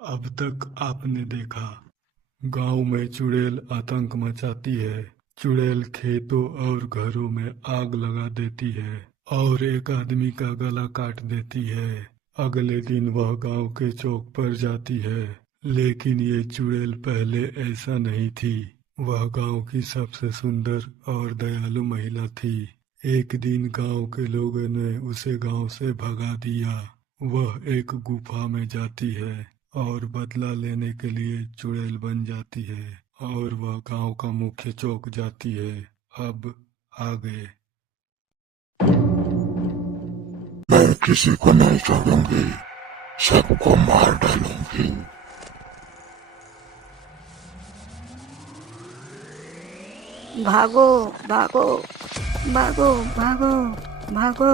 अब तक आपने देखा, गांव में चुड़ैल आतंक मचाती है। चुड़ैल खेतों और घरों में आग लगा देती है और एक आदमी का गला काट देती है। अगले दिन वह गांव के चौक पर जाती है। लेकिन ये चुड़ैल पहले ऐसा नहीं थी। वह गांव की सबसे सुंदर और दयालु महिला थी। एक दिन गांव के लोगों ने उसे गांव से भगा दिया। वह एक गुफा में जाती है और बदला लेने के लिए चुड़ैल बन जाती है और वह गांव का मुख्य चौक जाती है। अब आगे। मैं किसी को नहीं छोड़ूंगी, सबको मार डालूंगी। भागो भागो भागो भागो भागो।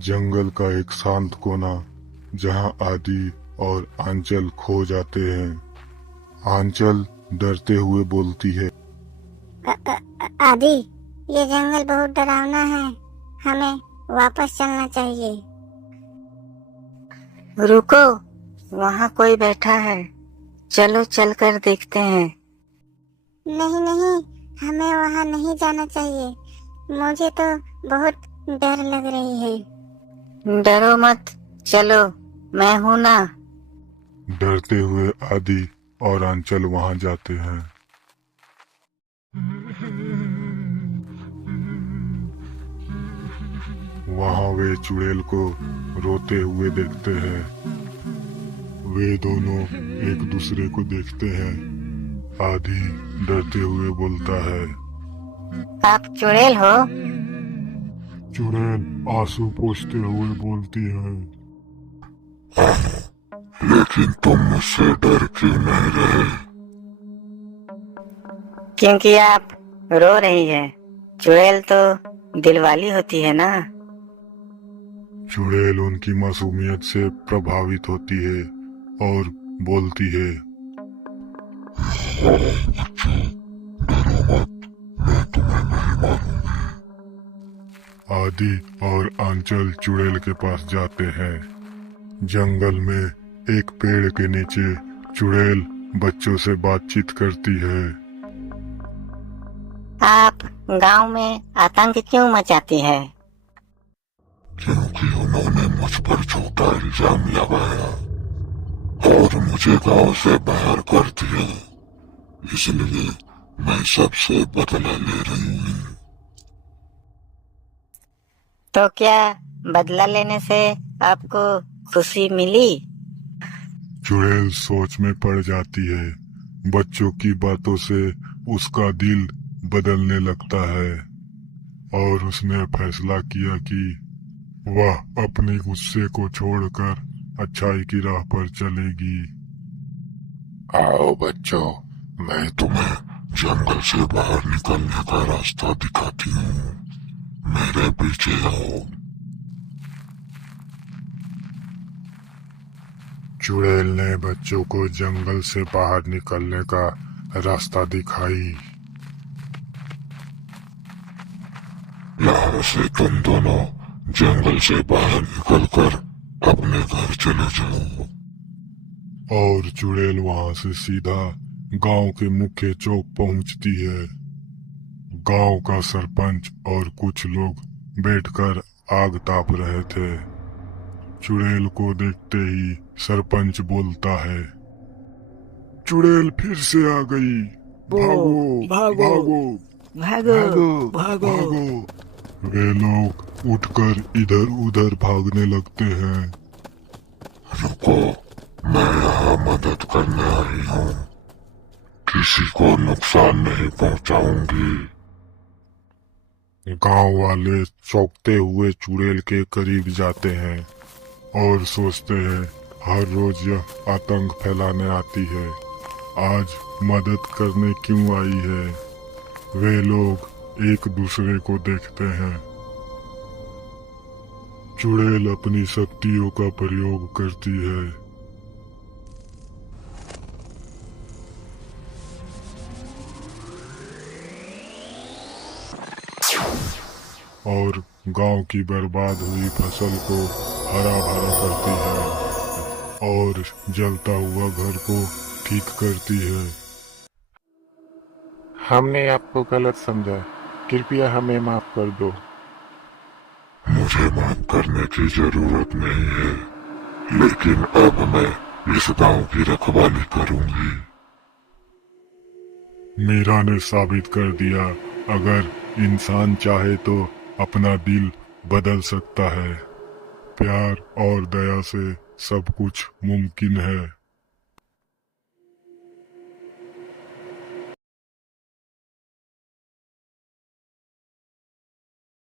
जंगल का एक शांत कोना जहां आदि और आंचल खो जाते हैं। आंचल डरते हुए बोलती है, आदि, ये जंगल बहुत डरावना है। हमें वापस चलना चाहिए। रुको, वहाँ कोई बैठा है। चलो चलकर देखते हैं। नहीं नहीं, हमें वहाँ नहीं जाना चाहिए। मुझे तो बहुत डर लग रही है। डरो मत, चलो, मैं हूँ ना। डरते हुए आदि और आंचल वहां जाते हैं। वहां वे चुड़ैल को रोते हुए देखते हैं। वे दोनों एक दूसरे को देखते हैं। आदि डरते हुए बोलता है, आप चुड़ैल हो? चुड़ैल आंसू पोंछते हुए बोलती है, लेकिन तुम मुझसे डर क्यों नहीं रहे? क्योंकि आप रो रही है। चुड़ैल तो दिलवाली होती है ना। चुड़ैल उनकी मासूमियत से प्रभावित होती है और बोलती है, आदि और आंचल चुड़ैल के पास जाते हैं। जंगल में एक पेड़ के नीचे चुड़ैल बच्चों से बातचीत करती है। आप गांव में आतंक क्यों मचाती है? क्योंकि उन्होंने मुझ पर झूठा इल्जाम लगाया और मुझे गांव से बाहर कर दिया। इसलिए मैं सबसे बदला ले रही हूँ। तो क्या बदला लेने से आपको खुशी मिली? चुड़ैल सोच में पड़ जाती है। बच्चों की बातों से उसका दिल बदलने लगता है और उसने फैसला किया कि वह अपने गुस्से को छोड़कर अच्छाई की राह पर चलेगी। आओ बच्चों, मैं तुम्हें जंगल से बाहर निकलने का रास्ता दिखाती हूँ। मेरे पीछे आओ। चुड़ैल ने बच्चों को जंगल से बाहर निकलने का रास्ता दिखाई। यहाँ से तुम दोनों जंगल से बाहर निकलकर अपने घर चले जाओ। और चुड़ैल वहां से सीधा गांव के मुख्य चौक पहुंचती है। गांव का सरपंच और कुछ लोग बैठकर आग ताप रहे थे। चुड़ैल को देखते ही सरपंच बोलता है, चुड़ैल फिर से आ गई। भागो भागो भागो भागो भागो। भागो। वे लोग उठकर इधर उधर भागने लगते हैं। रुको, मैं यहाँ मदद करने आई हूँ। किसी को नुकसान नहीं पहुँचाऊंगी। गांव वाले चौंकते हुए चुड़ैल के करीब जाते हैं और सोचते हैं, हर रोज यह आतंक फैलाने आती है, आज मदद करने क्यों आई है। वे लोग एक दूसरे को देखते हैं। चुड़ैल अपनी शक्तियों का प्रयोग करती है। और गांव की बर्बाद हुई फसल को हरा भरा करती है। और जलता हुआ घर को ठीक करती है। हमने आपको गलत समझा, कृपया हमें माफ कर दो। मुझे माफ करने की जरूरत नहीं है, लेकिन अब मैं इस गांव की रखवाली करूंगी। मीरा ने साबित कर दिया, अगर इंसान चाहे तो अपना दिल बदल सकता है। प्यार और दया से सब कुछ मुमकिन है।